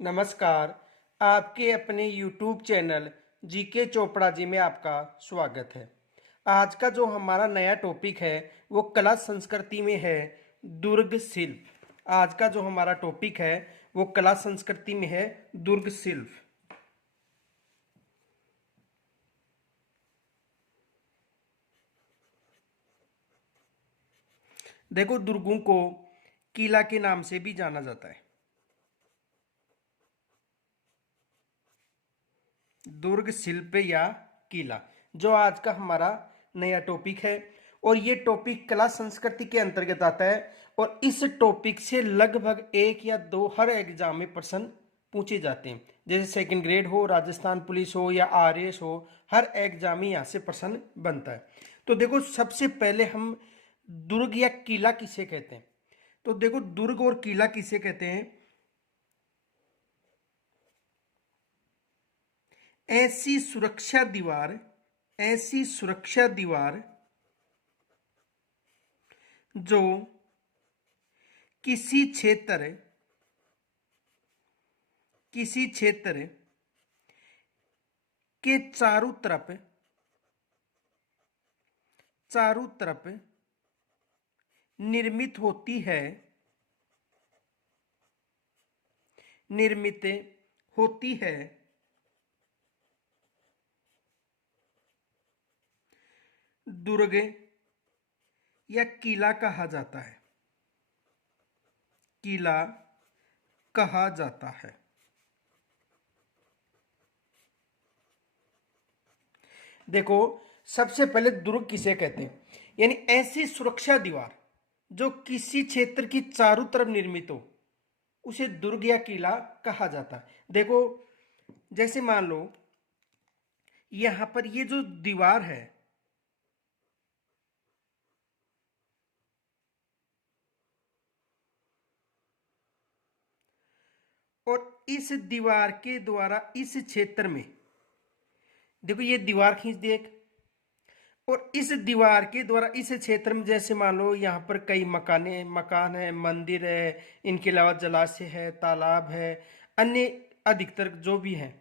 नमस्कार। आपके अपने YouTube channel GK Chopra ji में आपका स्वागत है। आज का जो हमारा नया टॉपिक है वो कला संस्कृति में है दुर्ग शिल्प। आज का जो हमारा टॉपिक है वो कला संस्कृति में है दुर्ग शिल्प। देखो, दुर्गों को किला के नाम से भी जाना जाता है। दुर्ग शिल्प या किला जो आज का हमारा नया टॉपिक है, और ये टॉपिक कला संस्कृति के अंतर्गत आता है। और इस टॉपिक से लगभग एक या दो हर एग्जाम में प्रश्न पूछे जाते हैं। जैसे सेकंड ग्रेड हो, राजस्थान पुलिस हो या आरएएस हो, हर एग्जाम में यहाँ से प्रश्न बनता है। तो देखो, सबसे पहले हम दुर्ग या किला किसे कहते हैं। तो देखो, दुर्ग और किला किसे कहते हैं? ऐसी सुरक्षा दीवार, ऐसी सुरक्षा दीवार जो किसी क्षेत्र, किसी क्षेत्र के चारों तरफ, चारों तरफ निर्मित होती है, निर्मित होती है, दुर्ग या किला कहा जाता है, किला कहा जाता है। देखो, सबसे पहले दुर्ग किसे कहते हैं? यानी ऐसी सुरक्षा दीवार जो किसी क्षेत्र की चारों तरफ निर्मित हो, उसे दुर्ग या किला कहा जाता है। देखो, जैसे मान लो यहां पर ये जो दीवार है, और इस दीवार के द्वारा इस क्षेत्र में, देखो ये दीवार खींच दी एक, और इस दीवार के द्वारा इस क्षेत्र में, जैसे मान लो यहाँ पर कई मकान है, मंदिर है, इनके अलावा जलाशय है, तालाब है, अन्य अधिकतर जो भी है,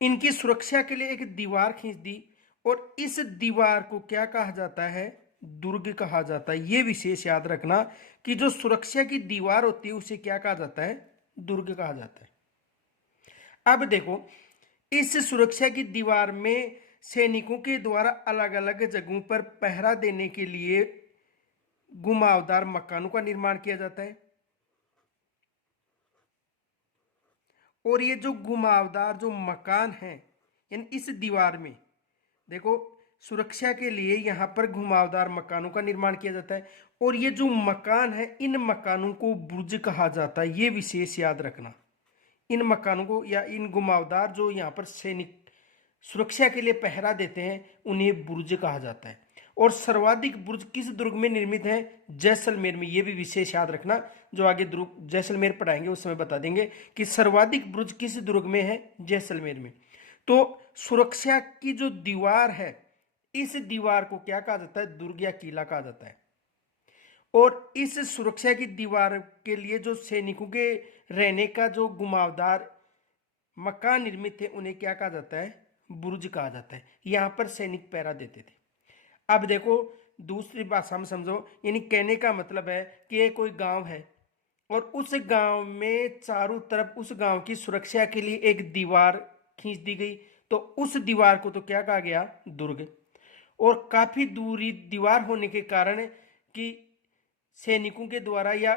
इनकी सुरक्षा के लिए एक दीवार खींच दी। और इस दीवार को क्या कहा जाता है? दुर्ग कहा जाता है। ये विशेष याद रखना कि जो सुरक्षा की दीवार होती है उसे क्या कहा जाता है? दुर्ग कहा जाता है। अब देखो, इस सुरक्षा की दीवार में सैनिकों के द्वारा अलग अलग जगहों पर पहरा देने के लिए घुमावदार मकानों का निर्माण किया जाता है। और ये जो घुमावदार जो मकान है, यानी इस दीवार में देखो, सुरक्षा के लिए यहां पर घुमावदार मकानों का निर्माण किया जाता है। और ये जो मकान है, इन मकानों को बुर्ज कहा जाता है। ये विशेष याद रखना, इन मकानों को या इन घुमावदार जो यहाँ पर सैनिक सुरक्षा के लिए पहरा देते हैं, उन्हें बुर्ज कहा जाता है। और सर्वाधिक बुर्ज किस दुर्ग में निर्मित है? जैसलमेर में। यह भी विशेष याद रखना, जो आगे दुर्ग जैसलमेर पढ़ाएंगे उस समय बता देंगे कि सर्वाधिक बुर्ज किस दुर्ग में है? जैसलमेर में। तो सुरक्षा की जो दीवार है, इस दीवार को क्या कहा जाता है? दुर्ग या किला कहा जाता है। और इस सुरक्षा की दीवार के लिए जो सैनिकों के रहने का जो घुमावदार मकान निर्मित थे, उन्हें क्या कहा जाता है? बुर्ज कहा जाता है। यहां पर सैनिक पहरा देते थे। अब देखो, दूसरी भाषा में समझो, यानी कहने का मतलब है कि ये कोई गांव है और उस गांव में चारों तरफ उस गांव की सुरक्षा के लिए एक दीवार खींच दी गई। तो उस दीवार को तो क्या कहा गया? दुर्ग। और काफी दूरी दीवार होने के कारण कि सैनिकों के द्वारा या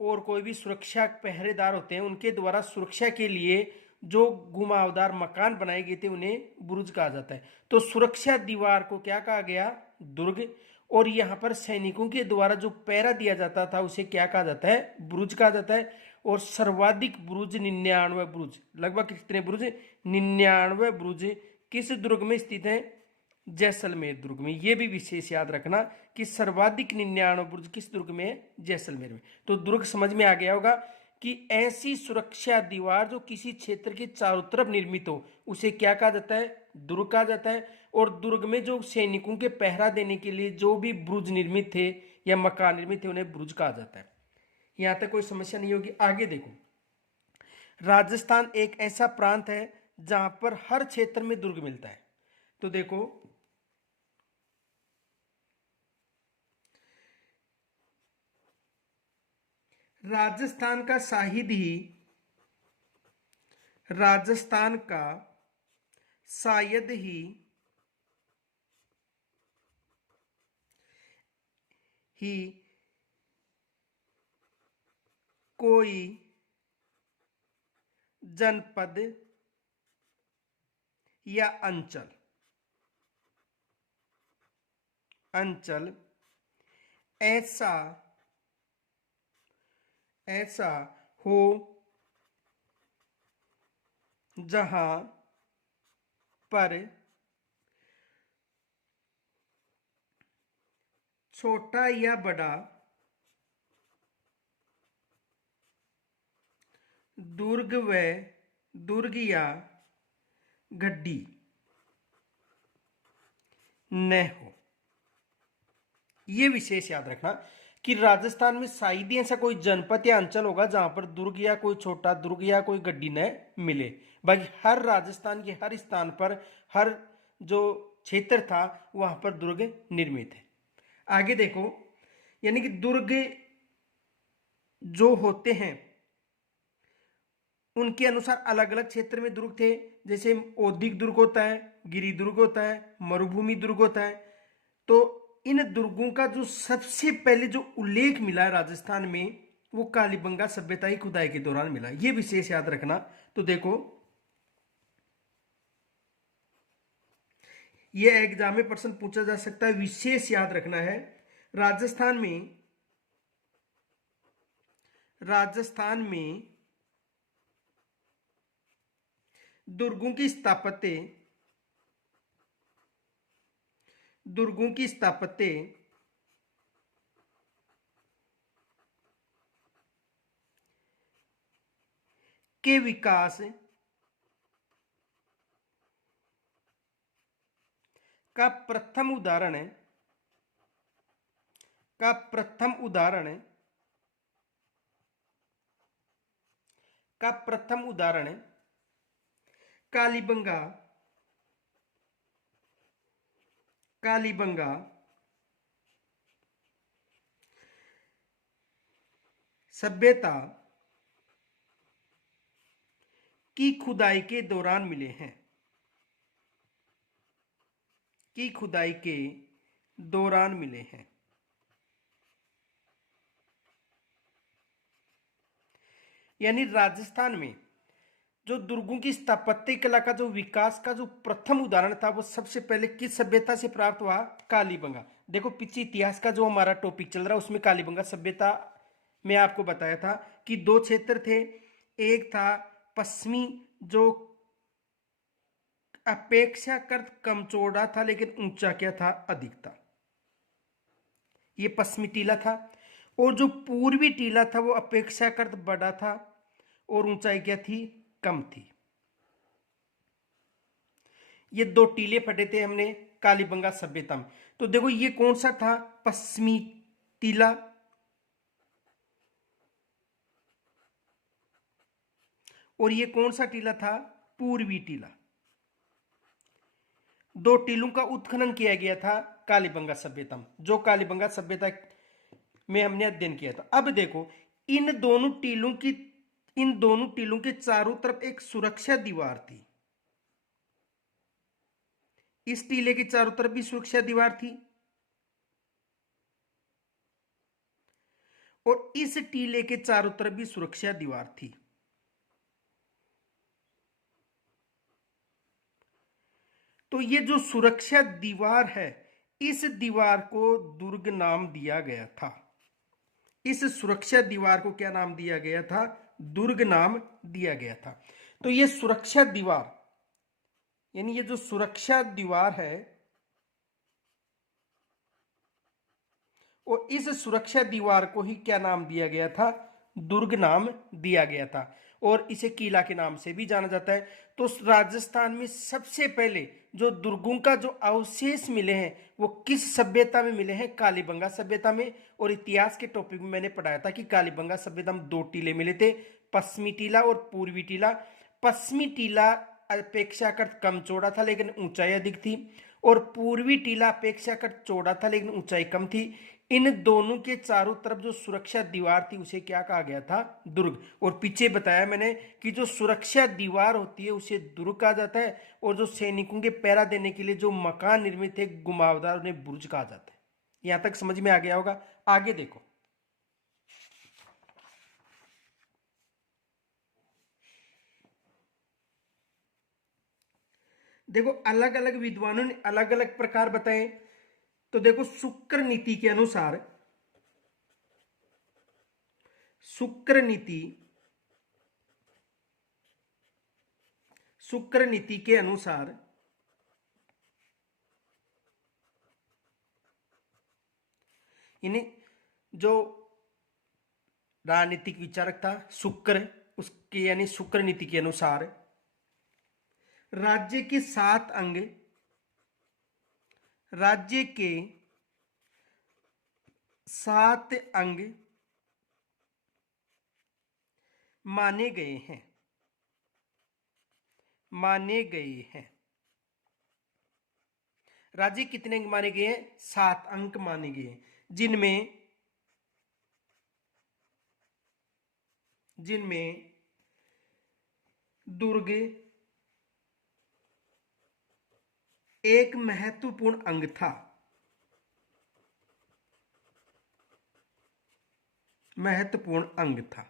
और कोई भी सुरक्षा पहरेदार होते हैं, उनके द्वारा सुरक्षा के लिए जो घुमावदार मकान बनाए गए थे, उन्हें बुर्ज कहा जाता है। तो सुरक्षा दीवार को क्या कहा गया? दुर्ग। और यहां पर सैनिकों के द्वारा जो पहरा दिया जाता था, उसे क्या कहा जाता है? बुर्ज कहा जाता है। और सर्वाधिक बुर्ज 99 बुर्ज, लगभग कितने बुर्ज? 99 बुर्ज किस दुर्ग में स्थित है? जैसलमेर दुर्ग में। यह भी विशेष याद रखना कि सर्वाधिक 99 बुर्ज किस दुर्ग में है? जैसलमेर में। तो दुर्ग समझ में आ गया होगा कि ऐसी सुरक्षा दीवार जो किसी क्षेत्र के चारों तरफ निर्मित हो, उसे क्या कहा जाता है? दुर्ग कहा जाता है। और दुर्ग में जो सैनिकों के पहरा देने के लिए जो भी बुर्ज निर्मित थे या मकान निर्मित थे, उन्हें बुर्ज कहा जाता है। यहां तक कोई समस्या नहीं होगी। आगे देखो, राजस्थान एक ऐसा प्रांत है जहां पर हर क्षेत्र में दुर्ग मिलता है। तो देखो, राजस्थान का शायद ही कोई जनपद या अंचल ऐसा हो जहां पर छोटा या बड़ा दुर्ग या गड्डी न हो। ये विशेष याद रखना कि राजस्थान में शायद ही ऐसा कोई जनपद या अंचल होगा जहां पर दुर्ग या कोई छोटा दुर्ग या कोई गड्डी न मिले। बाकी हर राजस्थान के हर स्थान पर, हर जो क्षेत्र था वहां पर दुर्ग निर्मित है। आगे देखो, यानी कि दुर्ग जो होते हैं उनके अनुसार अलग अलग क्षेत्र में दुर्ग थे। जैसे औद्योगिक दुर्ग होता है, गिरी दुर्ग होता है, मरुभूमि दुर्ग होता है। तो इन दुर्गों का जो सबसे पहले जो उल्लेख मिला है राजस्थान में, वो कालीबंगा सभ्यता की खुदाई के दौरान मिला। ये विशेष याद रखना। तो देखो, ये एग्जाम में प्रश्न पूछा जा सकता है, विशेष याद रखना है। राजस्थान में दुर्गों की स्थापत्य के विकास का प्रथम उदाहरण कालीबंगा सभ्यता की खुदाई के दौरान मिले हैं। यानी राजस्थान में जो दुर्गों की स्थापत्य कला का जो विकास का जो प्रथम उदाहरण था, वो सबसे पहले किस सभ्यता से प्राप्त हुआ? कालीबंगा। देखो, पीछे इतिहास का जो हमारा टॉपिक चल रहा है उसमें कालीबंगा सभ्यता में आपको बताया था कि दो क्षेत्र थे। एक था पश्चिमी, जो अपेक्षाकृत कम चौड़ा था लेकिन ऊंचा क्या था? अधिक था। ये पश्चिमी टीला था। और जो पूर्वी टीला था वो अपेक्षाकृत बड़ा था और ऊंचाई क्या थी? कम थी। ये दो टीले फटे थे हमने कालीबंगा सभ्यता में। तो देखो, ये कौन सा था? पश्चिमी टीला। और ये कौन सा टीला था? पूर्वी टीला। दो टीलों का उत्खनन किया गया था कालीबंगा सभ्यता में, जो कालीबंगा सभ्यता में हमने अध्ययन किया था। अब देखो, इन दोनों टीलों के चारों तरफ एक सुरक्षा दीवार थी। इस टीले के चारों तरफ भी सुरक्षा दीवार थी और इस टीले के चारों तरफ भी सुरक्षा दीवार थी। तो ये जो सुरक्षा दीवार है, इस दीवार को दुर्ग नाम दिया गया था। इस सुरक्षा दीवार को क्या नाम दिया गया था? दुर्ग नाम दिया गया था। तो ये सुरक्षा दीवार, यानी ये जो सुरक्षा दीवार है, और इस सुरक्षा दीवार को ही क्या नाम दिया गया था? दुर्ग नाम दिया गया था। और इसे किला के नाम से भी जाना जाता है। तो राजस्थान में सबसे पहले जो दुर्गों का जो अवशेष मिले हैं वो किस सभ्यता में मिले हैं? कालीबंगा सभ्यता में। और इतिहास के टॉपिक में मैंने पढ़ाया था कि कालीबंगा सभ्यता में दो टीले मिले थे, पश्चिमी टीला और पूर्वी टीला। पश्चिमी टीला अपेक्षाकृत कम चौड़ा था लेकिन ऊंचाई अधिक थी, और पूर्वी टीला अपेक्षाकृत चौड़ा था लेकिन ऊंचाई कम थी। इन दोनों के चारों तरफ जो सुरक्षा दीवार थी उसे क्या कहा गया था? दुर्ग। और पीछे बताया मैंने कि जो सुरक्षा दीवार होती है उसे दुर्ग कहा जाता है, और जो सैनिकों के पहरा देने के लिए जो मकान निर्मित थे घुमावदार, उन्हें बुर्ज कहा जाता है। यहां तक समझ में आ गया होगा। आगे देखो, देखो अलग अलग विद्वानों ने अलग अलग प्रकार बताए। तो देखो शुक्र नीति के अनुसार, शुक्र नीति, शुक्र नीति के अनुसार यानी जो राजनीतिक विचारक था शुक्र, उसके यानी शुक्र नीति के अनुसार राज्य के 7 अंग, राज्य के 7 अंग माने गए हैं, माने गए हैं। राज्य कितने अंक माने गए हैं? 7 अंक माने गए हैं, जिनमें जिनमें दुर्ग एक महत्वपूर्ण अंग था, महत्वपूर्ण अंग था।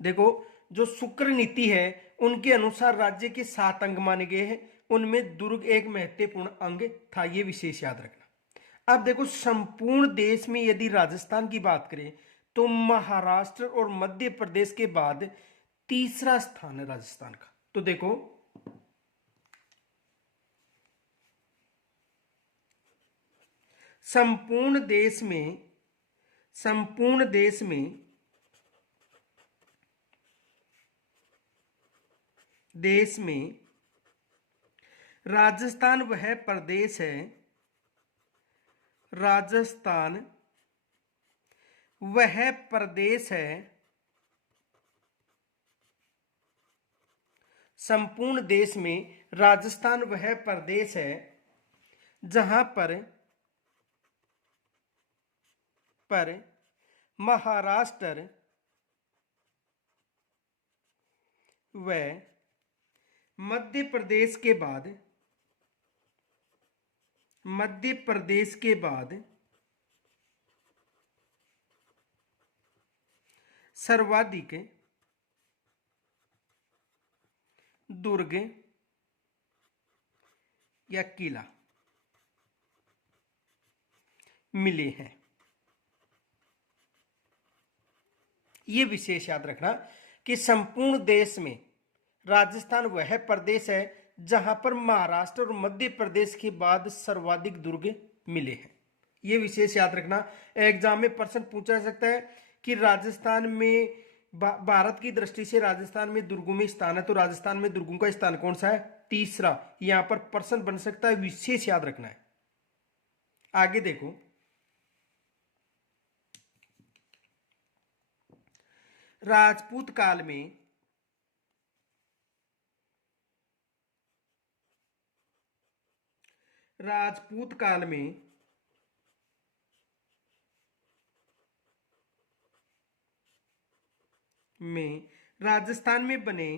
देखो जो शुक्र नीति है उनके अनुसार राज्य के 7 अंग माने गए हैं, उनमें दुर्ग एक महत्वपूर्ण अंग था, यह विशेष याद रखना। अब देखो संपूर्ण देश में यदि राजस्थान की बात करें तो महाराष्ट्र और मध्य प्रदेश के बाद तीसरा स्थान है राजस्थान का। तो देखो संपूर्ण देश में, संपूर्ण देश में, देश में राजस्थान वह प्रदेश है, राजस्थान वह प्रदेश है, संपूर्ण देश में राजस्थान वह प्रदेश है जहां पर महाराष्ट्र व मध्य प्रदेश के बाद, मध्य प्रदेश के बाद सर्वाधिक दुर्ग या किला मिले हैं। यह विशेष याद रखना कि संपूर्ण देश में राजस्थान वह प्रदेश है जहां पर महाराष्ट्र और मध्य प्रदेश के बाद सर्वाधिक दुर्ग मिले हैं। यह विशेष याद रखना। एग्जाम में प्रश्न पूछा जा सकता है कि राजस्थान में भारत की दृष्टि से राजस्थान में दुर्गों में स्थान है, तो राजस्थान में दुर्गों का स्थान कौन सा है? तीसरा। यहां पर प्रश्न बन सकता है, विशेष याद रखना है। आगे देखो, राजपूत काल में राजपूत काल में राजस्थान में बने,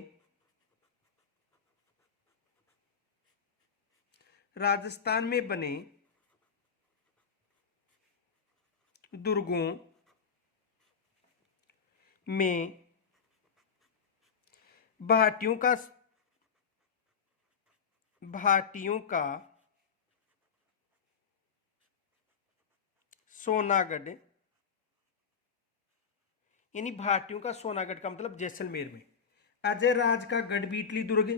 राजस्थान में बने दुर्गों में भाटियों का, भाटियों का सोनागढ़, यानी भाटियों का सोनागढ़ का मतलब जैसलमेर में अजय राज का गढ़बीटली दुर्ग,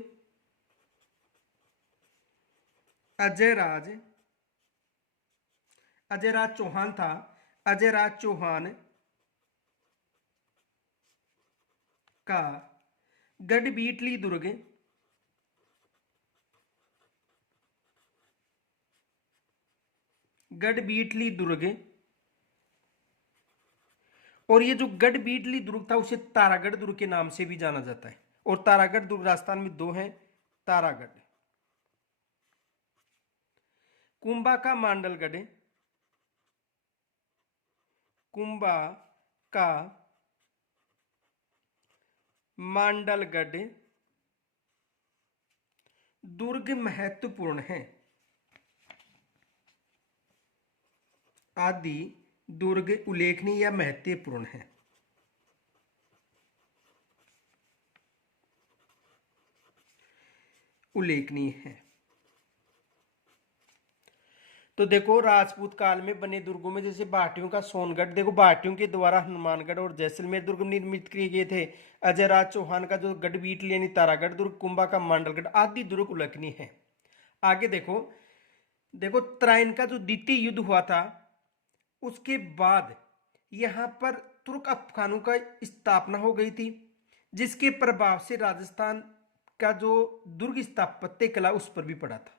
अजय राज, अजय राज चौहान था, अजय राज चौहान का गढ़बीटली दुर्ग गढ़बीटली दुर्ग और ये जो गढ़ बीडली दुर्ग था उसे तारागढ़ दुर्ग के नाम से भी जाना जाता है। और तारागढ़ दुर्ग राजस्थान में दो हैं, तारागढ़। कुंभा का मांडलगढ़, कुंभा का मांडलगढ़ दुर्ग महत्वपूर्ण है। आदि दुर्ग उल्लेखनीय या महत्वपूर्ण है। उल्लेखनीय है। तो देखो राजपूत काल में बने दुर्गों में जैसे भाटियों का सोनगढ़, देखो भाटियों के द्वारा हनुमानगढ़ और जैसलमेर दुर्ग निर्मित किए गए थे। अजय राज चौहान का जो गढ़ बीटली यानी तारागढ़ दुर्ग, कुंभा का मांडलगढ़ आदि दुर्ग उल्लेखनीय है। आगे देखो, देखो त्राइन का जो द्वितीय युद्ध हुआ था उसके बाद यहां पर तुर्क अफगानों का स्थापना हो गई थी, जिसके प्रभाव से राजस्थान का जो दुर्ग स्थापत्य कला उस पर भी पड़ा था।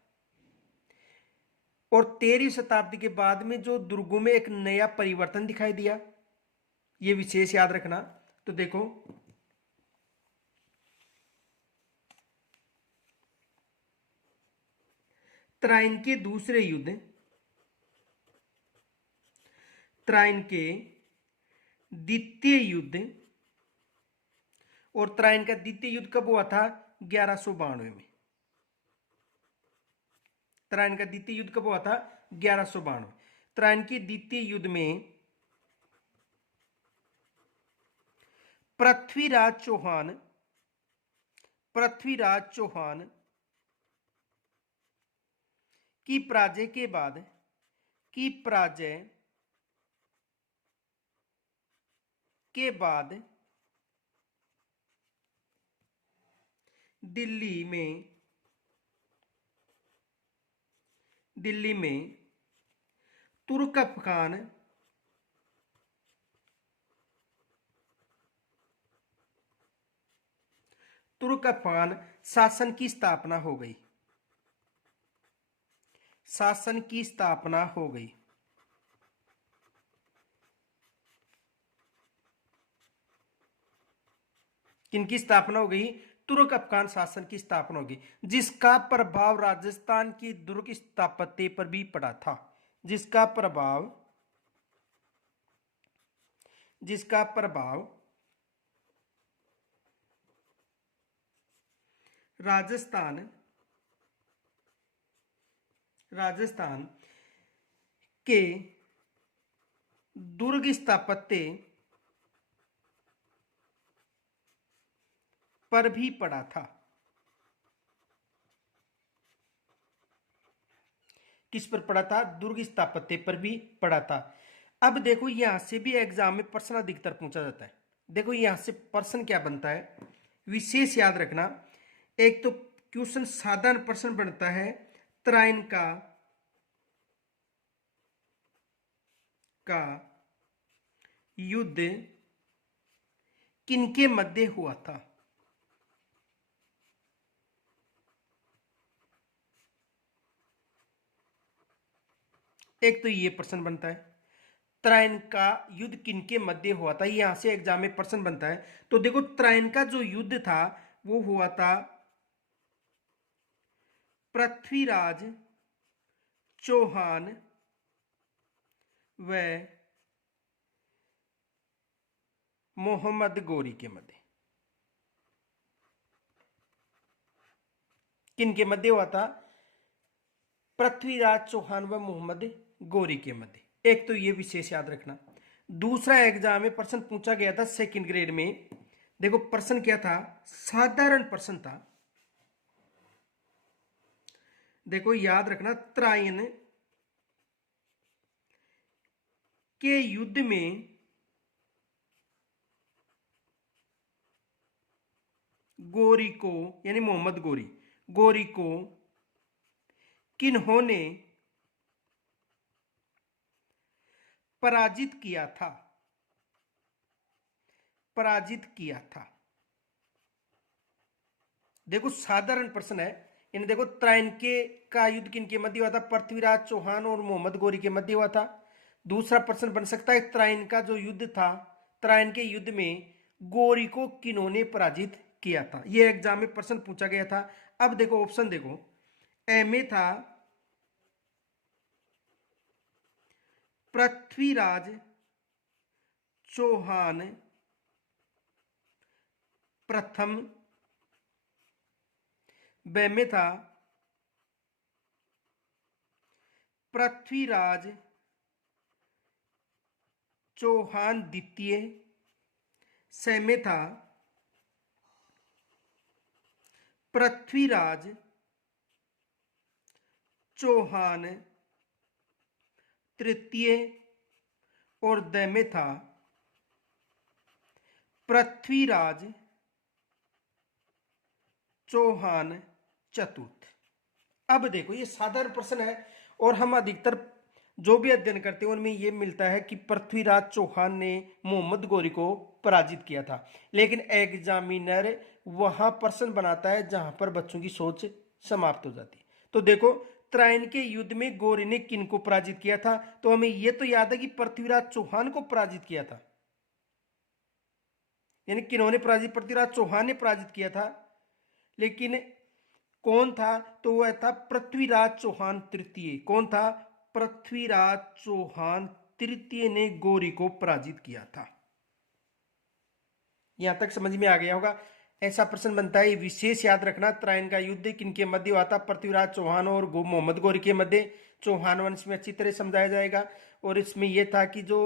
और 13वीं शताब्दी के बाद में जो दुर्गों में एक नया परिवर्तन दिखाई दिया, ये विशेष याद रखना। तो देखो, त्राइन के दूसरे युद्ध, त्राइन के द्वितीय युद्ध, और त्राइन का द्वितीय युद्ध कब हुआ था? 1192 में। त्राइन का द्वितीय युद्ध कब हुआ था? 1192। त्राइन के द्वितीय युद्ध में पृथ्वीराज चौहान, पृथ्वीराज चौहान की पराजय के बाद, की पराजय के बाद दिल्ली में तुर्क अफगान शासन की स्थापना हो गई। शासन की स्थापना हो गई। किनकी स्थापना हो गई? तुर्क अफगान शासन की स्थापना होगी, जिसका प्रभाव राजस्थान की दुर्ग स्थापत्य पर भी पड़ा था। जिसका प्रभाव राजस्थान के दुर्ग स्थापत्य पर भी पड़ा था। किस पर पड़ा था? दुर्ग स्थापत्य पर भी पड़ा था। अब देखो यहां से भी एग्जाम में प्रश्न अधिकतर पूछा जाता है। देखो यहां से प्रश्न क्या बनता है, विशेष याद रखना। एक तो क्वेश्चन साधारण प्रश्न बनता है, त्राइन का युद्ध किनके मध्य हुआ था? एक तो ये प्रश्न बनता है, त्राइन का युद्ध किनके मध्य हुआ था, यहां से एग्जाम में प्रश्न बनता है। तो देखो त्राइन का जो युद्ध था वो हुआ था पृथ्वीराज चौहान व मोहम्मद गोरी के मध्य। किनके मध्य हुआ था? पृथ्वीराज चौहान व मोहम्मद गोरी के मध्य। एक तो ये विशेष याद रखना। दूसरा एग्जाम में प्रश्न पूछा गया था सेकंड ग्रेड में। देखो प्रश्न क्या था? साधारण प्रश्न था। देखो याद रखना, त्राइन के युद्ध में गोरी को, यानी मोहम्मद गोरी को किन्होंने पराजित किया था? पराजित किया था। देखो साधारण प्रश्न है। इन देखो त्राइन के का युद्ध किनके मध्य हुआ था? पृथ्वीराज चौहान और मोहम्मद गोरी के मध्य हुआ था। दूसरा प्रश्न बन सकता है, त्राइन का जो युद्ध था त्रायन के युद्ध में गौरी को किन्होंने पराजित किया था? ये एग्जाम में प्रश्न पूछा गया था। अब देखो ऑप्शन देखो, ए में था पृथ्वीराज चौहान प्रथम, ब में था पृथ्वीराज चौहान द्वितीय, स में था पृथ्वीराज चौहान तृतीय, और द में था पृथ्वीराज चौहान चतुर्थ। अब देखो ये साधारण प्रश्न है और हम अधिकतर जो भी अध्ययन करते हैं उनमें ये मिलता है कि पृथ्वीराज चौहान ने मोहम्मद गौरी को पराजित किया था, लेकिन एग्जामिनर वहां प्रश्न बनाता है जहां पर बच्चों की सोच समाप्त हो जाती है। तो देखो त्रायन के युद्ध में गौरी ने किन को पराजित किया था? तो हमें यह तो याद है कि पृथ्वीराज चौहान को पराजित किया था, यानी किन्होंने पराजित? पृथ्वीराज चौहान ने पराजित किया था, लेकिन कौन था? तो वह था पृथ्वीराज चौहान तृतीय। कौन था? पृथ्वीराज चौहान तृतीय ने गौरी को पराजित किया था। यहां तक समझ में आ गया होगा। ऐसा प्रश्न बनता है, विशेष याद रखना, त्रायन का युद्ध किनके मध्य हुआ था? पृथ्वीराज चौहान और मोहम्मद गौरी के मध्य। चौहान वंश में अच्छी तरह समझाया जाएगा। और इसमें यह था कि जो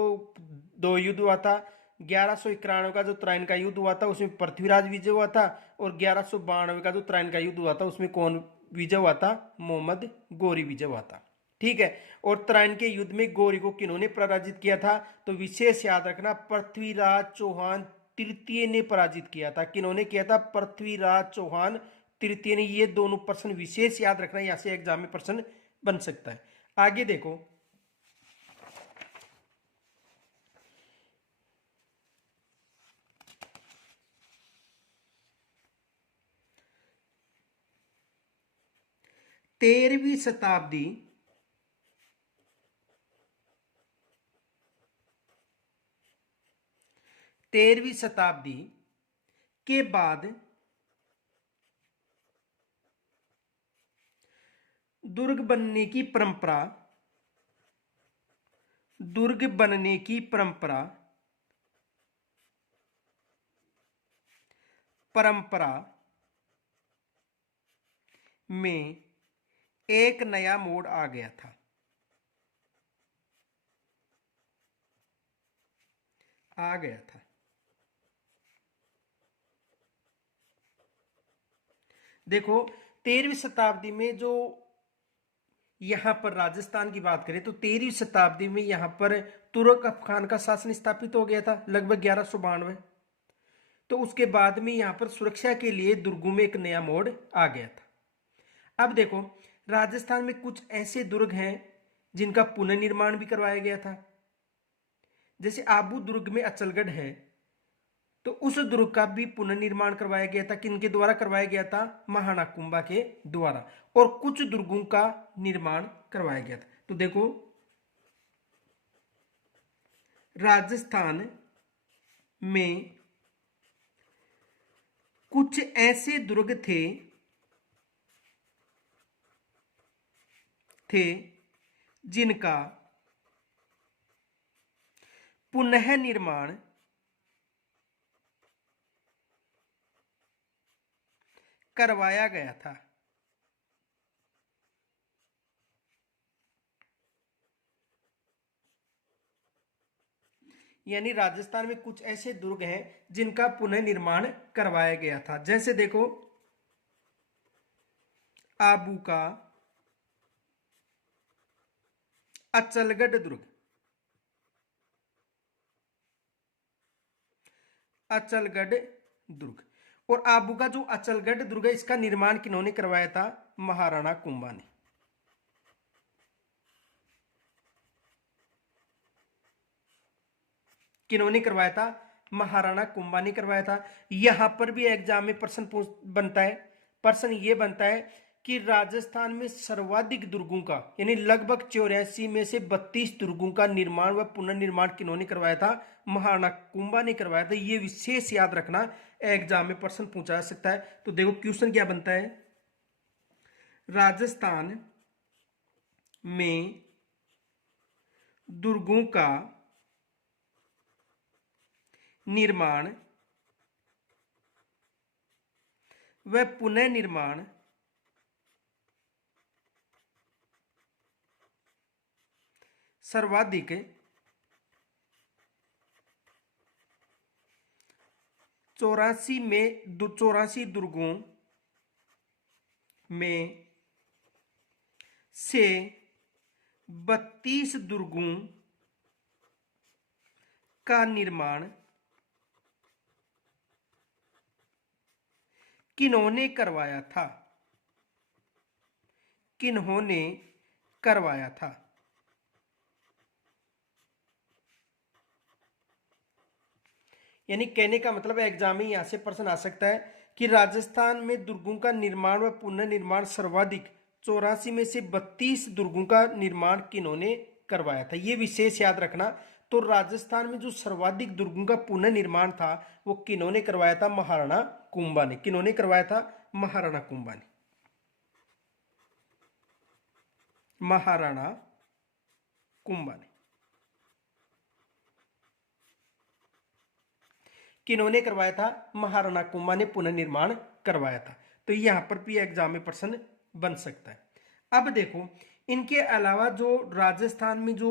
दो युद्ध हुआ था, 1191 का जो त्रायन का युद्ध हुआ था उसमें पृथ्वीराज विजय हुआ था, और 1192 का जो त्रायन का युद्ध हुआ था उसमें कौन विजय हुआ था? मोहम्मद गौरी विजय हुआ था। ठीक है। और त्रायन के युद्ध में गौरी को किन्होंने पराजित किया था? तो विशेष याद रखना, पृथ्वीराज चौहान तृतीय ने पराजित किया था। किन्होंने किया था? पृथ्वीराज चौहान तृतीय ने। ये दोनों प्रश्न विशेष याद रखना, यहां से एग्जाम में प्रश्न बन सकता है। आगे देखो, तेरहवीं शताब्दी के बाद दुर्ग बनने की परंपरा में एक नया मोड़ आ गया था। देखो 13वीं शताब्दी में जो यहां पर राजस्थान की बात करें तो 13वीं शताब्दी में यहां पर तुर्क अफगान का शासन स्थापित हो गया था लगभग 1192। तो उसके बाद में यहां पर सुरक्षा के लिए दुर्गों में एक नया मोड़ आ गया था। अब देखो राजस्थान में कुछ ऐसे दुर्ग हैं जिनका पुनर्निर्माण भी करवाया गया था। जैसे आबू दुर्ग में अचलगढ़ है, तो उस दुर्ग का भी पुनर्निर्माण करवाया गया था। किनके द्वारा करवाया गया था? महाराणा कुंभा के द्वारा। और कुछ दुर्गों का निर्माण करवाया गया था। तो देखो राजस्थान में कुछ ऐसे दुर्ग थे जिनका पुनः निर्माण करवाया गया था। यानी राजस्थान में कुछ ऐसे दुर्ग हैं जिनका पुनर्निर्माण करवाया गया था। जैसे देखो आबू का अचलगढ़ दुर्ग। और आबू का जो अचलगढ़ दुर्ग है इसका निर्माण किन्होंने करवाया था? महाराणा कुंभा ने। किन्होंने करवाया था? महाराणा कुंभा ने करवाया था। यहां पर भी एग्जाम में प्रश्न बनता है। प्रश्न ये बनता है कि राजस्थान में सर्वाधिक दुर्गों का यानी लगभग 84 में से 32 दुर्गों का निर्माण व पुनर्निर्माण किन्होंने करवाया था? महाराणा कुंभा ने करवाया था। ये विशेष याद रखना, एग्जाम में प्रश्न पूछा जा सकता है। तो देखो क्वेश्चन क्या बनता है, राजस्थान में दुर्गों का निर्माण व पुनर्निर्माण सर्वाधिक 84 दुर्गों में से 32 दुर्गों का निर्माण किन्होंने करवाया था? किन्होंने करवाया था? यानी कहने का मतलब एग्जाम में यहां से प्रश्न आ सकता है कि राजस्थान में दुर्गों का निर्माण व पुनर्निर्माण सर्वाधिक 84 में से 32 दुर्गों का निर्माण किन्होंने करवाया था? ये विशेष याद रखना। तो राजस्थान में जो सर्वाधिक दुर्गों का पुनर्निर्माण था वो किन्होंने करवाया था? महाराणा कुंभा ने। किन्होंने करवाया था? महाराणा कुंभा ने। महाराणा कुंभा ने। किन्होंने करवाया था? महाराणा कुंभा ने पुनर्निर्माण करवाया था। तो यहां पर भी एग्जाम में प्रश्न बन सकता है। अब देखो इनके अलावा जो राजस्थान में जो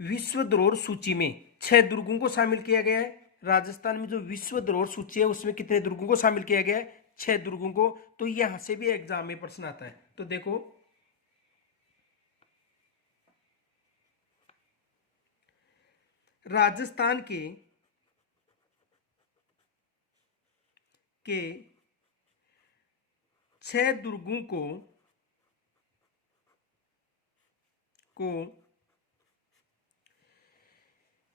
विश्व धरोहर सूची में 6 दुर्गों को शामिल किया गया है, राजस्थान में जो विश्व धरोहर सूची है उसमें कितने दुर्गों को शामिल किया गया है? 6 दुर्गों को। तो यहां से भी एग्जाम में प्रश्न आता है। तो देखो राजस्थान के 6 दुर्गों को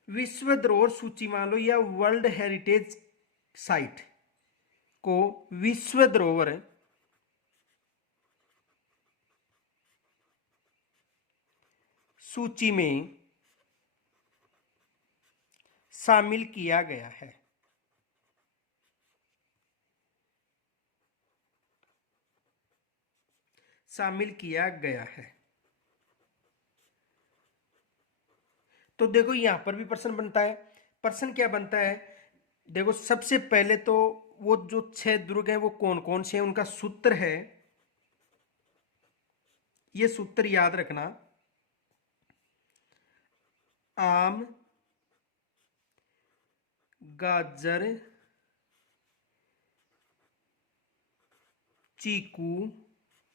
विश्व धरोहर सूची मान लो या वर्ल्ड हेरिटेज साइट को विश्व धरोहर सूची में शामिल किया गया है। शामिल किया गया है। तो देखो यहां पर भी प्रश्न बनता है। प्रश्न क्या बनता है? देखो सबसे पहले तो वो जो 6 दुर्ग हैं वो कौन कौन से हैं, उनका सूत्र है, ये सूत्र याद रखना। आम, गाजर, चीकू,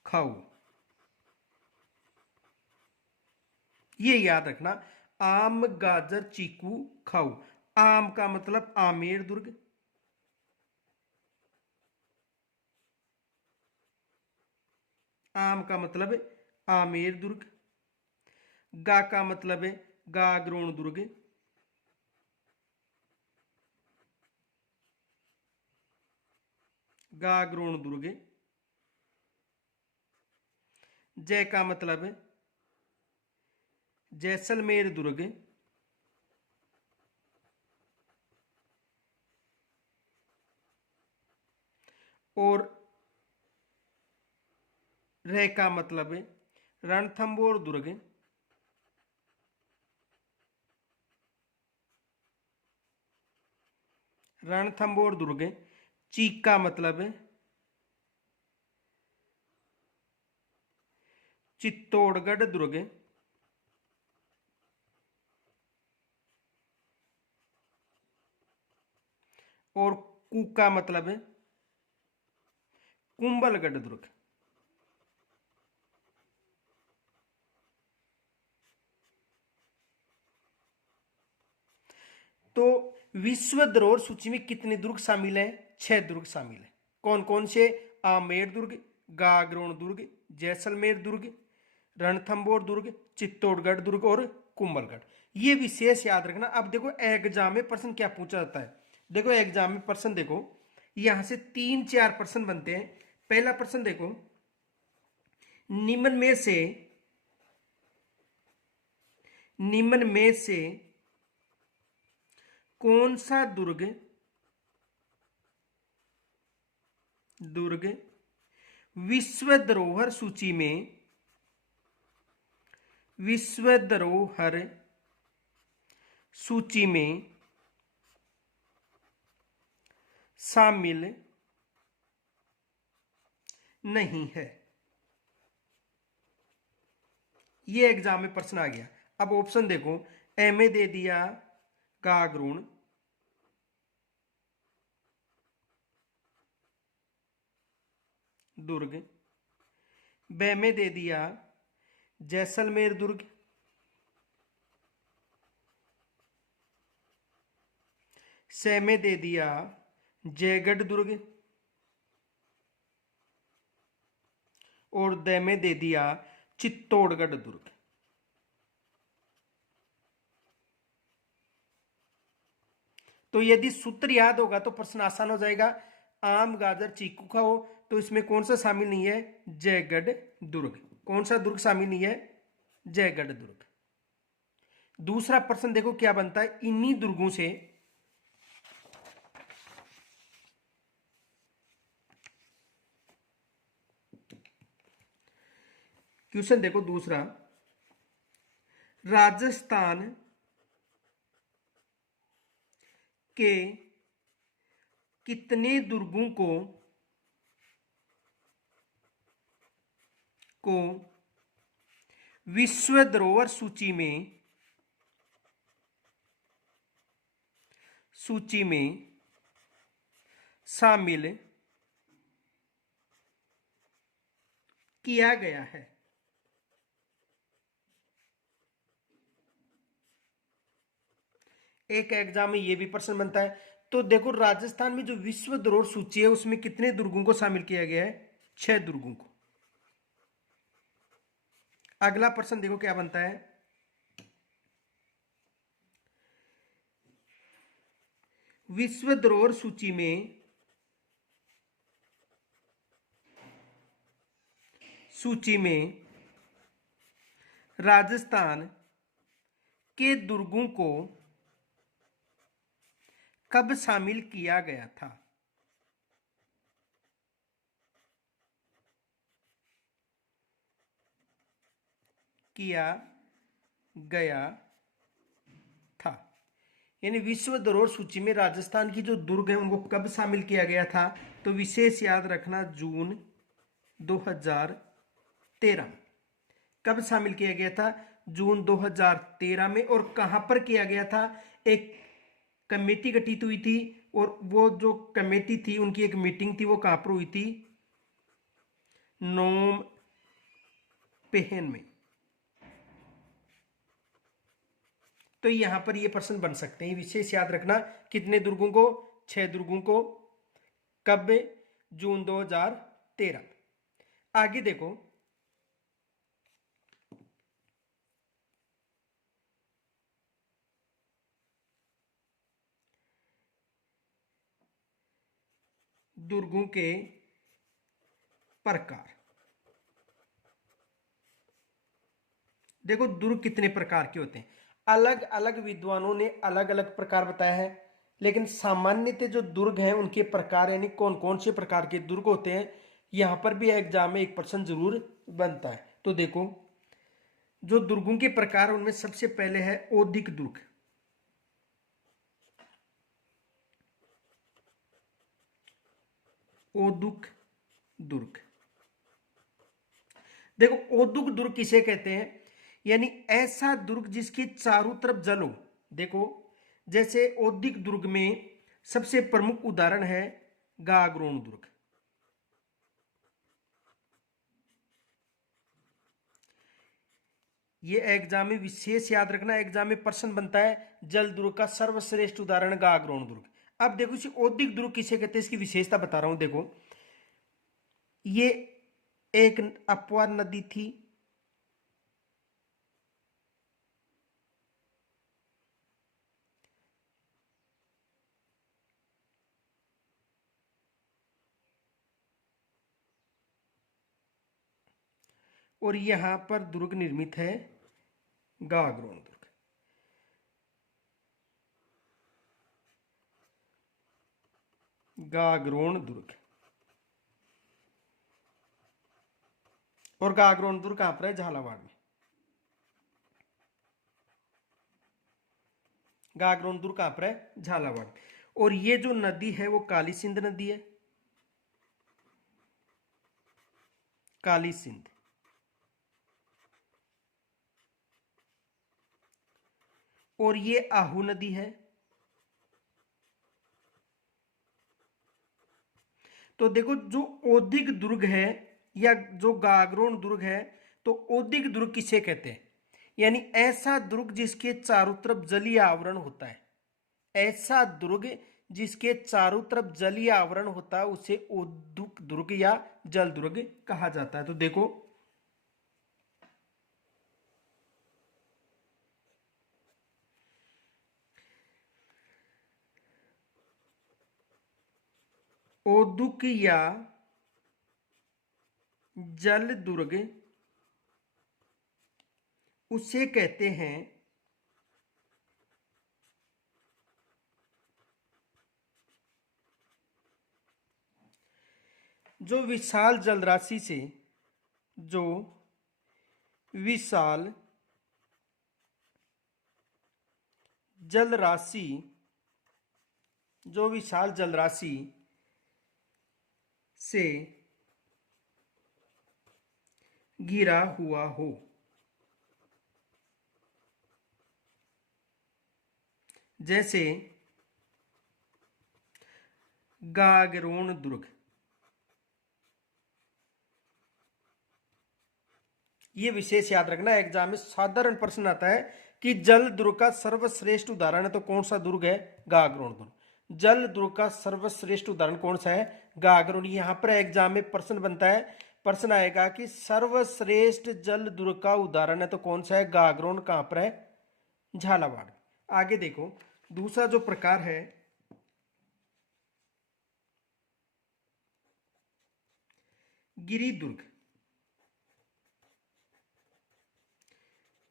खाओ, ये याद रखना। आम, गाजर, चीकू, खाओ। आम का मतलब आमेर दुर्ग, आम का मतलब आमेर दुर्ग। गा का मतलब है गागरोण दुर्ग। गागरोण दुर्ग। जय का मतलब जैसलमेर दुर्ग। और रे का मतलब रणथंबोर दुर्ग। रणथंबोर दुर्ग। चीक का मतलब चित्तौड़गढ़ दुर्ग। और कू का मतलब कुंभलगढ़ दुर्ग। तो विश्व धरोहर सूची में कितने दुर्ग शामिल हैं? 6 दुर्ग शामिल हैं। कौन कौन से? आमेर दुर्ग, गागरोण दुर्ग, जैसलमेर दुर्ग, रणथंबोर दुर्ग, चित्तौड़गढ़ दुर्ग और कुंभलगढ़। ये विशेष याद रखना। अब देखो एग्जाम में प्रश्न क्या पूछा जाता है। देखो एग्जाम में प्रश्न देखो यहां से 3-4 प्रश्न बनते हैं। पहला प्रश्न देखो, निम्न में से कौन सा दुर्ग विश्व धरोहर सूची में शामिल नहीं है? ये एग्जाम में प्रश्न आ गया। अब ऑप्शन देखो, ए में दे दिया गागरोन, दुर्ग, बे में दे दिया जैसलमेर दुर्ग, से में दे दिया जयगढ़ दुर्ग, और द में दे दिया चित्तौड़गढ़ दुर्ग। तो यदि सूत्र याद होगा तो प्रश्न आसान हो जाएगा। आम गाजर चीकू खाओ, तो इसमें कौन सा शामिल नहीं है? जयगढ़ दुर्ग। कौन सा दुर्ग शामिल नहीं है? जयगढ़ दुर्ग। दूसरा प्रश्न देखो क्या बनता है, इन्हीं दुर्गों से क्वेश्चन देखो दूसरा, राजस्थान के कितने दुर्गों को विश्व धरोहर सूची में शामिल किया गया है? एक एग्जाम में ये भी प्रश्न बनता है। तो देखो राजस्थान में जो विश्व धरोहर सूची है उसमें कितने दुर्गों को शामिल किया गया है? 6 दुर्गों को। अगला प्रश्न देखो क्या बनता है, विश्व धरोहर सूची में राजस्थान के दुर्गों को कब शामिल किया गया था? किया गया था, यानी विश्व धरोहर सूची में राजस्थान की जो दुर्ग है उनको कब शामिल किया गया था? तो विशेष याद रखना, जून 2013। कब शामिल किया गया था? जून 2013 में। और कहां पर किया गया था? एक कमेटी गठित हुई थी, और वो जो कमेटी थी उनकी एक मीटिंग थी, वो कहां पर हुई थी? नोम पेहन में। तो यहां पर ये प्रश्न बन सकते हैं, विशेष याद रखना। कितने दुर्गों को? 6 दुर्गों को। कब? जून 2013। आगे देखो, दुर्गों के प्रकार। देखो दुर्ग कितने प्रकार के होते हैं, अलग अलग विद्वानों ने अलग अलग प्रकार बताया है, लेकिन सामान्यतः जो दुर्ग हैं उनके प्रकार, यानी कौन कौन से प्रकार के दुर्ग होते हैं, यहां पर भी एग्जाम में एक प्रश्न जरूर बनता है। तो देखो जो दुर्गों के प्रकार उनमें सबसे पहले है औदिक दुर्ग। औदुक दुर्ग। देखो औदुक दुर्ग किसे कहते हैं? यानी ऐसा दुर्ग जिसके चारों तरफ जल हो। देखो जैसे औदिक दुर्ग में सबसे प्रमुख उदाहरण है गागरोन दुर्ग। ये एग्जाम में विशेष याद रखना, एग्जाम में प्रश्न बनता है जल दुर्ग का सर्वश्रेष्ठ उदाहरण गागरोन दुर्ग। अब देखो इसे औदिक दुर्ग किसे कहते हैं, इसकी विशेषता बता रहा हूं। देखो ये एक अपवार नदी थी, और यहां पर दुर्ग निर्मित है गागरोन दुर्ग। गागरोन दुर्ग। और गागरोन दुर्ग कहां पर है? झालावाड़ में। गागरोन दुर्ग कहां पर है? झालावाड़। और ये जो नदी है वो काली सिंध नदी है, काली सिंध। और ये आहू नदी है। तो देखो जो औद्योगिक दुर्ग है या जो गागरोन दुर्ग है, तो औद्योगिक दुर्ग किसे कहते हैं? यानी ऐसा दुर्ग जिसके चारों तरफ जलीय आवरण होता है। ऐसा दुर्ग जिसके चारों तरफ जलीय आवरण होता है उसे औद्योगिक दुर्ग या जल दुर्ग कहा जाता है। तो देखो औद्योगिक या जल दुर्ग उसे कहते हैं जो विशाल जलराशि से, जो विशाल जलराशि, जो विशाल जलराशि से घिरा हुआ हो। जैसे गागरोन दुर्ग। ये विशेष याद रखना, एग्जाम में साधारण प्रश्न आता है कि जल दुर्ग का सर्वश्रेष्ठ उदाहरण है तो कौन सा दुर्ग है? गागरोन दुर्ग। जल दुर्ग का सर्वश्रेष्ठ उदाहरण कौन सा है? गागरोन। यहां पर एग्जाम में प्रश्न बनता है, प्रश्न आएगा कि सर्वश्रेष्ठ जल दुर्ग का उदाहरण है तो कौन सा है? गागरोन। कहां पर है? झालावाड़। आगे देखो दूसरा जो प्रकार है गिरि दुर्ग।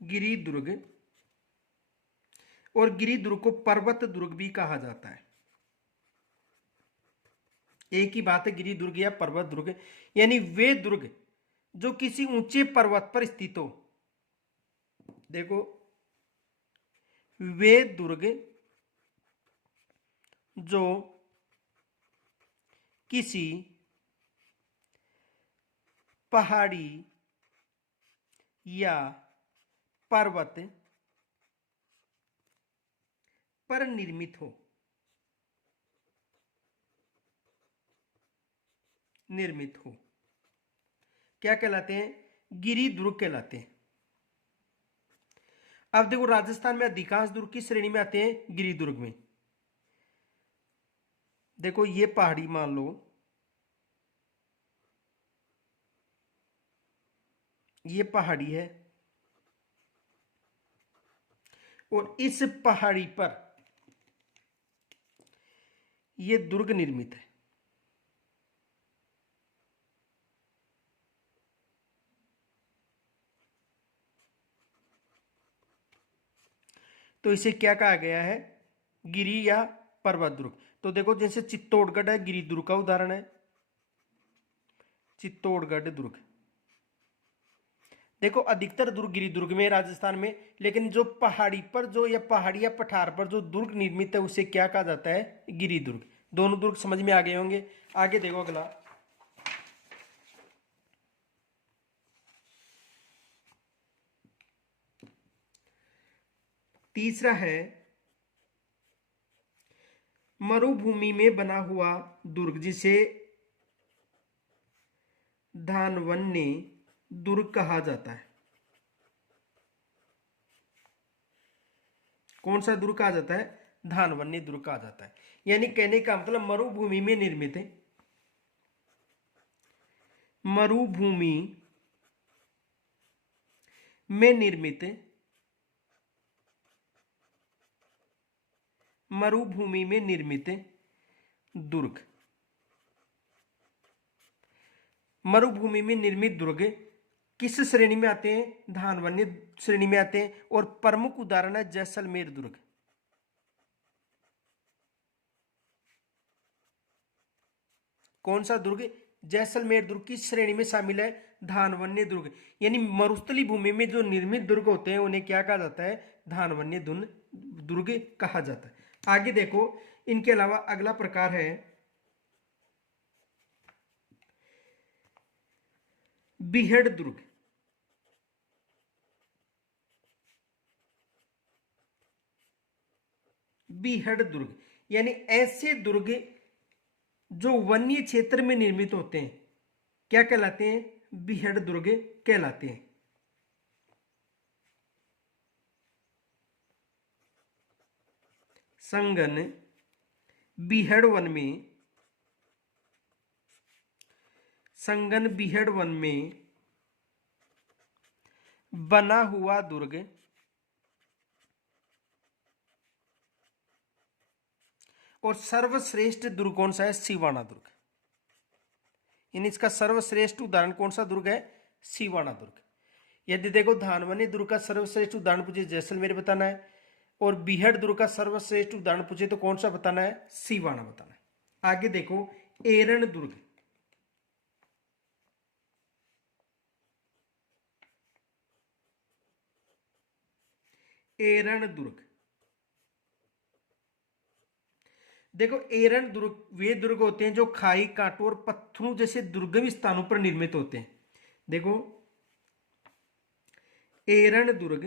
गिरि दुर्ग। और गिरि दुर्ग को पर्वत दुर्ग भी कहा जाता है। एक ही बात है, गिरि दुर्ग या पर्वत दुर्ग, यानी वे दुर्ग जो किसी ऊंचे पर्वत पर स्थित हो। देखो वे दुर्ग जो किसी पहाड़ी या पर्वत पर निर्मित हो। निर्मित हो क्या कहलाते हैं? गिरि दुर्ग कहलाते हैं। अब देखो राजस्थान में अधिकांश दुर्ग किस श्रेणी में आते हैं? गिरि दुर्ग में। देखो ये पहाड़ी मान लो, ये पहाड़ी है और इस पहाड़ी पर ये दुर्ग निर्मित है। तो इसे क्या कहा गया है? गिरि या पर्वत दुर्ग। तो देखो जैसे चित्तौड़गढ़ है, गिरि दुर्ग का उदाहरण है, चित्तौड़गढ़ दुर्ग। देखो अधिकतर दुर्ग गिरि दुर्ग में राजस्थान में, लेकिन जो पहाड़ी पर जो या पहाड़ी या पठार पर जो दुर्ग निर्मित है उसे क्या कहा जाता है? गिरि दुर्ग। दोनों दुर्ग समझ में आ गए होंगे। आगे देखो अगला, तीसरा है मरुभूमि में बना हुआ दुर्ग जिसे धानवन्य दुर्ग कहा जाता है। कौन सा दुर्ग कहा जाता है? धानवन्य दुर्ग कहा जाता है। यानी कहने का मतलब मरुभूमि में निर्मित है। मरुभूमि में निर्मित, मरुभूमि में निर्मित दुर्ग। मरुभूमि में निर्मित दुर्ग किस श्रेणी में आते हैं? धानवन्य श्रेणी में आते हैं। और प्रमुख उदाहरण है जैसलमेर दुर्ग। कौन सा दुर्ग? जैसलमेर दुर्ग किस श्रेणी में शामिल है? धानवन्य दुर्ग। यानी मरुस्थली भूमि में जो निर्मित दुर्ग होते हैं उन्हें क्या कहा जाता है? धानवन्य दुर्ग कहा जाता है। आगे देखो, इनके अलावा अगला प्रकार है बीहड़ दुर्ग। बीहड़ दुर्ग यानी ऐसे दुर्ग जो वन्य क्षेत्र में निर्मित होते हैं, क्या कहलाते हैं? बीहड़ दुर्ग कहलाते हैं। संगन बीहड़ वन में, संगन बीहड़ वन में बना हुआ दुर्ग और सर्वश्रेष्ठ दुर्ग कौन सा है? सिवाना दुर्ग। इन इसका सर्वश्रेष्ठ उदाहरण कौन सा दुर्ग है? सिवाना दुर्ग। यदि देखो धानवनी दुर्ग का सर्वश्रेष्ठ उदाहरण पूछे जैसलमेर बताना है, और बीहड़ दुर्ग का सर्वश्रेष्ठ उदाहरण पूछे तो कौन सा बताना है? सिवाना बताना है। आगे देखो एरण दुर्ग। एरण दुर्ग, देखो एरण दुर्ग वे दुर्ग होते हैं जो खाई, कांटों और पत्थरों जैसे दुर्गम स्थानों पर निर्मित होते हैं। देखो एरण दुर्ग,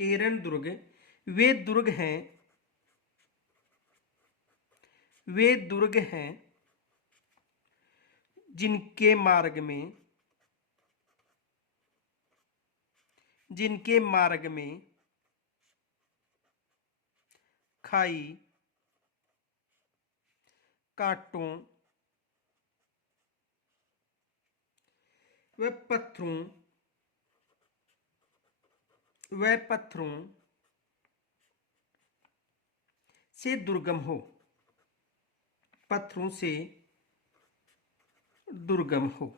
एरण दुर्ग वे दुर्ग हैं, वे दुर्ग हैं जिनके मार्ग में, जिनके मार्ग में खाई, कांटों व पत्थरों, व पत्थरों से दुर्गम हो, पत्थरों से दुर्गम हो।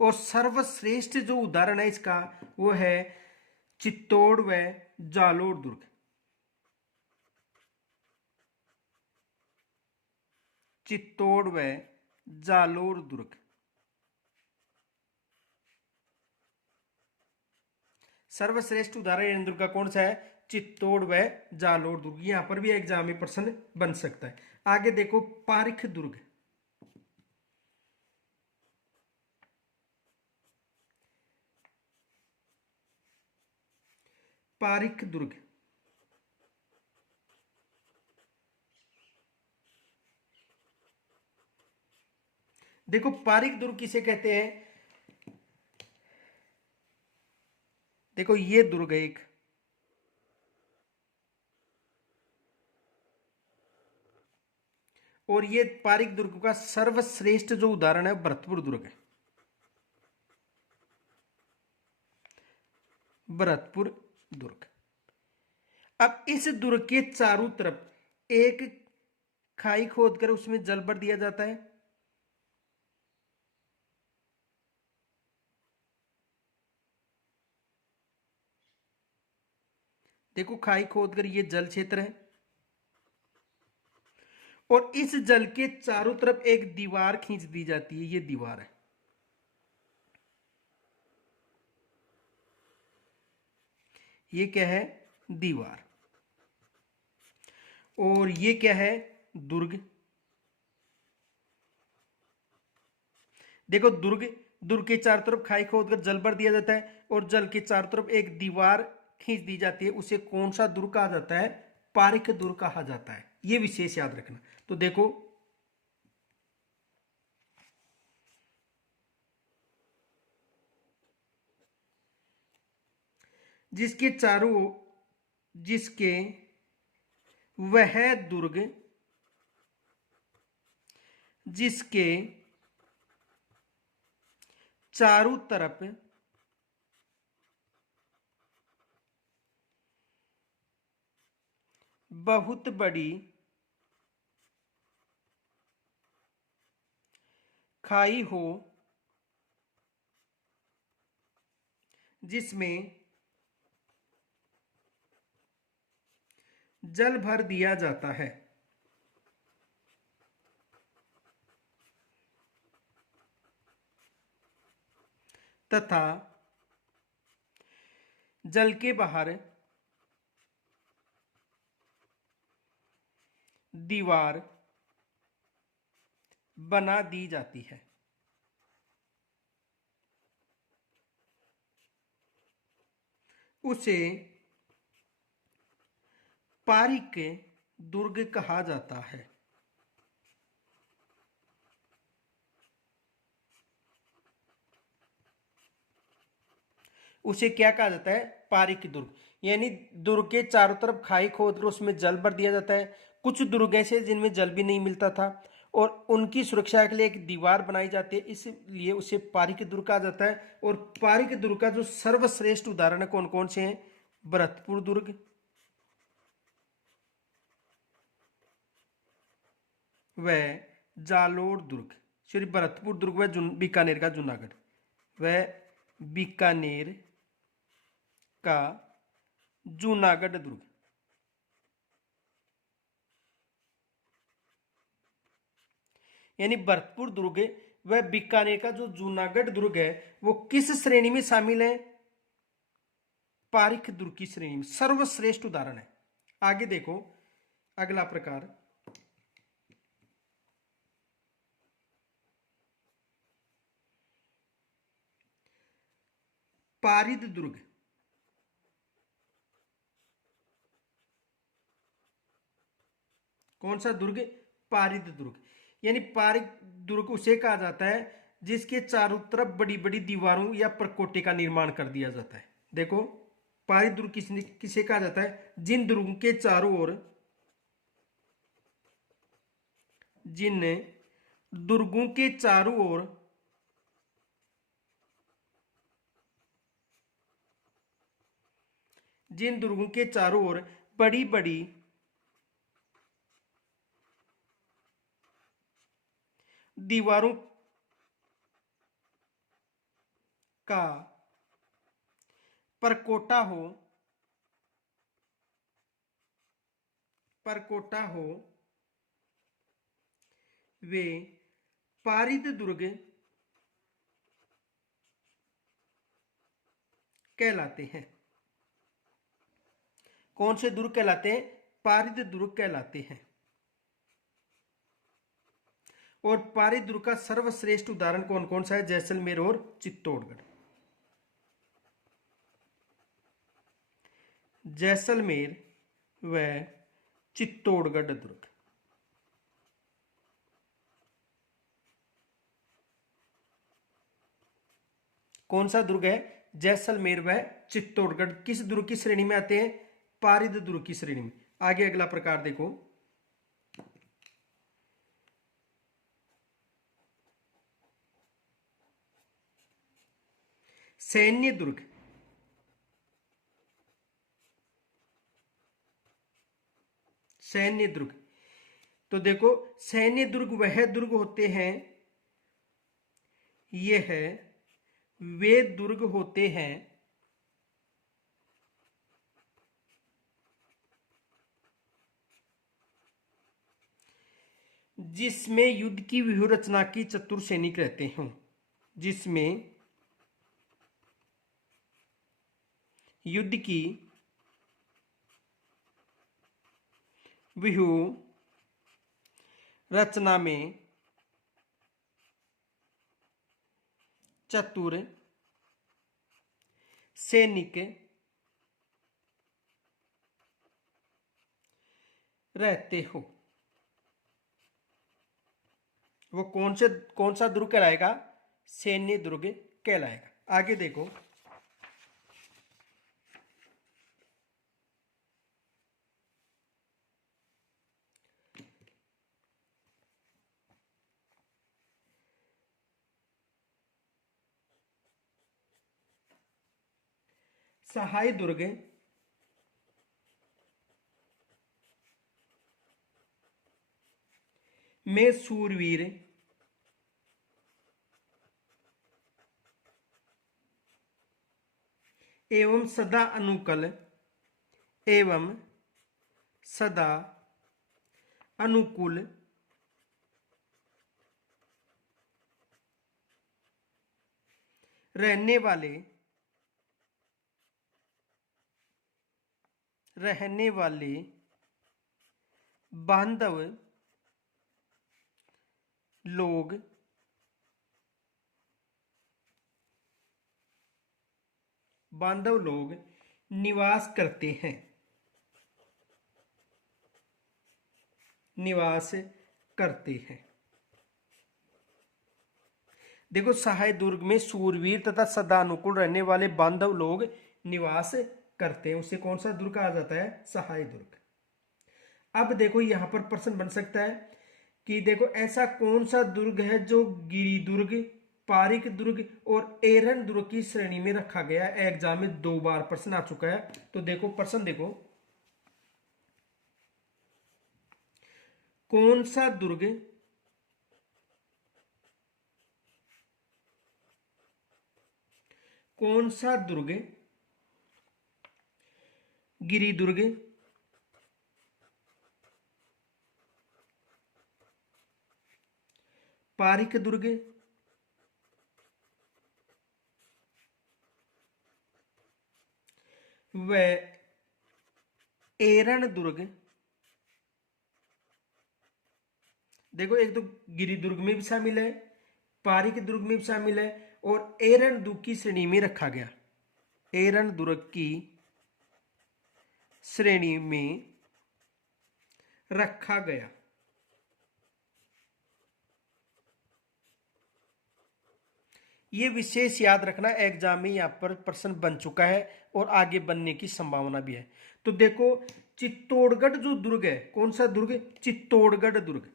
और सर्वश्रेष्ठ जो उदाहरण है इसका वो है चित्तौड़ व जालोर दुर्ग। चित्तौड़ व जालोर दुर्ग सर्वश्रेष्ठ उदाहरण दुर्ग का कौन सा है? चित्तौड़ व जालोर दुर्ग। यहां पर भी एग्जाम में प्रश्न बन सकता है। आगे देखो पारिख दुर्ग। पारिख दुर्ग, देखो पारिख दुर्ग किसे कहते हैं? देखो ये दुर्ग है एक, और ये पारिक दुर्ग का सर्वश्रेष्ठ जो उदाहरण है भरतपुर दुर्ग है। भरतपुर दुर्ग। अब इस दुर्ग के चारों तरफ एक खाई खोदकर उसमें जल भर दिया जाता है। देखो खाई खोदकर ये जल क्षेत्र है, और इस जल के चारों तरफ एक दीवार खींच दी जाती है। ये दीवार है, ये क्या है? दीवार। और ये क्या है? दुर्ग। देखो दुर्ग, दुर्ग के चारों तरफ खाई खोदकर जल भर दिया जाता है, और जल के चारों तरफ एक दीवार खींच दी जाती है। उसे कौन सा दुर्ग कहा जाता है? पारिक दुर्ग कहा जाता है। ये विशेष याद रखना। तो देखो जिसके चारों, जिसके वह दुर्ग, जिसके चारों तरफ बहुत बड़ी खाई हो जिसमें जल भर दिया जाता है तथा जल के बाहर दीवार बना दी जाती है। उसे पारिक दुर्ग कहा जाता है। उसे क्या कहा जाता है? पारिक दुर्ग। यानी दुर्ग के चारों तरफ खाई खोद कर उसमें जल भर दिया जाता है। कुछ दुर्ग ऐसे जिनमें जल भी नहीं मिलता था और उनकी सुरक्षा के लिए एक दीवार बनाई जाती है, इसलिए उसे पारिक दुर्ग कहा जाता है। और पारिक दुर्ग का जो सर्वश्रेष्ठ उदाहरण कौन कौन से हैं? भरतपुर दुर्ग, वह जालोर दुर्ग, श्री भरतपुर दुर्ग व बीकानेर का जूनागढ़, वह बीकानेर का जूनागढ़ दुर्ग। यानी भरतपुर दुर्ग व बीकानेर का जो जूनागढ़ दुर्ग है वो किस श्रेणी में शामिल है? पारिक दुर्ग की श्रेणी में, सर्वश्रेष्ठ उदाहरण है। आगे देखो अगला प्रकार, पारिद दुर्ग। कौन सा दुर्ग? पारिद दुर्ग। यानी पारिद दुर्ग उसे कहा जाता है जिसके चारों तरफ बड़ी बड़ी दीवारों या प्रकोटे का निर्माण कर दिया जाता है। देखो पारिद दुर्ग किसे कहा जाता है? जिन दुर्गों के चारों ओर, जिन दुर्गों के चारों ओर जिन दुर्गों के चारों ओर बड़ी बड़ी दीवारों का परकोटा हो, परकोटा हो, वे पारिद दुर्ग कहलाते हैं। कौन से दुर्ग कहलाते हैं? पारिद दुर्ग कहलाते हैं। और पारिद दुर्ग का सर्वश्रेष्ठ उदाहरण कौन कौन सा है? जैसलमेर और चित्तौड़गढ़। जैसलमेर व चित्तौड़गढ़ दुर्ग। कौन सा दुर्ग है? जैसलमेर व चित्तौड़गढ़ किस दुर्ग की श्रेणी में आते हैं? पारिद दुर्ग की श्रेणी में। आगे अगला प्रकार देखो, सैन्य दुर्ग। सैन्य दुर्ग, तो देखो सैन्य दुर्ग वह दुर्ग होते हैं, ये है वे दुर्ग होते हैं जिसमें युद्ध की व्यूह रचना की चतुर सैनिक रहते हों। जिसमें युद्ध की व्यूह रचना में चतुर सैनिक रहते हो। वो कौन सा दुर्ग कहलाएगा? सैन्य दुर्ग कहलाएगा। आगे देखो, सहाय दुर्ग में सूरवीर एवं सदा अनुकूल एवं सदा अनुकूल रहने वाले बांधव लोग निवास करते हैं। देखो, सहाय दुर्ग में शूरवीर तथा सदा अनुकूल रहने वाले बांधव लोग निवास करते हैं, उसे कौन सा दुर्ग कहा जाता है? सहाय दुर्ग। अब देखो यहां पर प्रश्न बन सकता है कि देखो ऐसा कौन सा दुर्ग है जो गिरी दुर्ग, पारिक दुर्ग और एरन दुर्ग की श्रेणी में रखा गया है। एग्जाम में 2 बार प्रश्न आ चुका है। तो देखो प्रश्न देखो, कौन सा दुर्ग गिरी दुर्ग, पारिक दुर्ग व एरन दुर्ग। देखो एक तो गिरी दुर्ग में भी शामिल है, पारिक दुर्ग में भी शामिल है और एरन दुर्ग की श्रेणी में रखा गया। एरन दुर्ग की श्रेणी में रखा गया। ये विशेष याद रखना, एग्जाम में यहां पर प्रश्न बन चुका है और आगे बनने की संभावना भी है। तो देखो चित्तौड़गढ़ जो दुर्ग है, कौन सा दुर्ग? चित्तौड़गढ़ दुर्ग।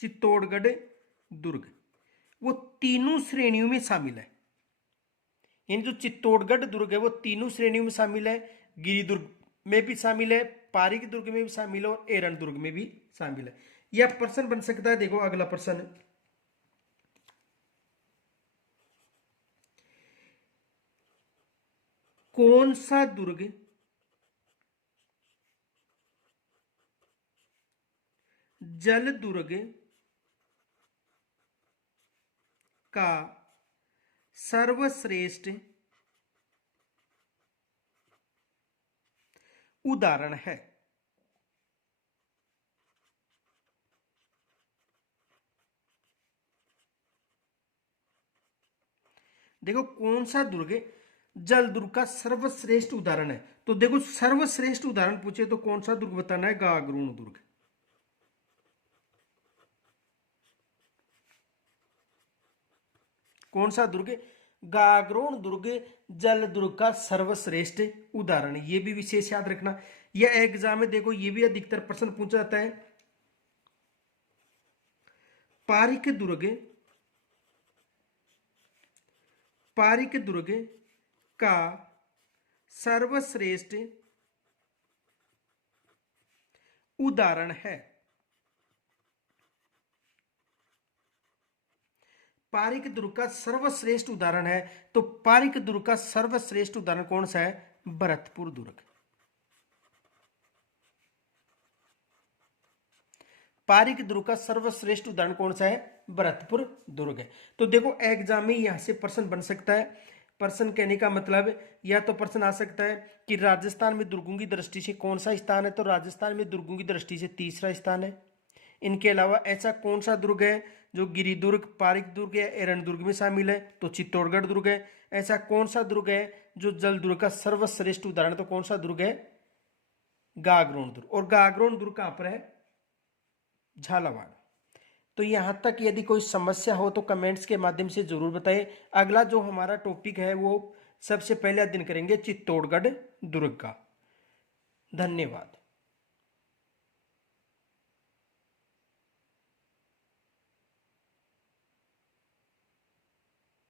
चित्तौड़गढ़ दुर्ग वो तीनों श्रेणियों में शामिल है। यानी जो चित्तौड़गढ़ दुर्ग है वो तीनों श्रेणियों में शामिल है। गिरी दुर्ग में भी शामिल है, पारिक दुर्ग में भी शामिल है और एरन दुर्ग में भी शामिल है। यह प्रश्न बन सकता है। देखो अगला प्रश्न, कौन सा दुर्ग जल दुर्ग का सर्वश्रेष्ठ उदाहरण है? देखो कौन सा दुर्ग जल दुर्ग का सर्वश्रेष्ठ उदाहरण है। तो देखो सर्वश्रेष्ठ उदाहरण पूछे तो कौन सा दुर्ग बताना है? गागरोण दुर्ग। कौन सा दुर्ग? गागरोण दुर्ग जल दुर्ग का सर्वश्रेष्ठ उदाहरण। ये भी विशेष याद रखना। यह एग्जाम में देखो ये भी अधिकतर प्रश्न पूछा जाता है। पारिक दुर्ग का सर्वश्रेष्ठ उदाहरण है। पारिक दुर्ग का सर्वश्रेष्ठ उदाहरण है। तो पारिक दुर्ग का सर्वश्रेष्ठ उदाहरण कौन सा है? भरतपुर दुर्ग। पारिक दुर्ग का सर्वश्रेष्ठ उदाहरण कौन सा है? भरतपुर दुर्ग है। तो देखो एग्जाम में यहां से प्रश्न बन सकता है। प्रश्न कहने का मतलब या तो प्रश्न आ सकता है कि राजस्थान में दुर्गों की दृष्टि से कौन सा स्थान है? तो राजस्थान में दुर्गों की दृष्टि से तीसरा स्थान है। इनके अलावा ऐसा कौन सा दुर्ग है जो गिरी दुर्ग, पारिक दुर्ग या एरन दुर्ग में शामिल है? तो चित्तौड़गढ़ दुर्ग है। ऐसा कौन सा दुर्ग है जो जल दुर्ग का सर्वश्रेष्ठ उदाहरण? तो कौन सा दुर्ग है? गागरोण दुर्ग। और गागरोण दुर्ग कहां पर है? झालावाड़। तो यहां तक यदि कोई समस्या हो तो कमेंट्स के माध्यम से जरूर बताएं। अगला जो हमारा टॉपिक है वो सबसे पहले अध्ययन करेंगे चित्तौड़गढ़ दुर्ग का। धन्यवाद।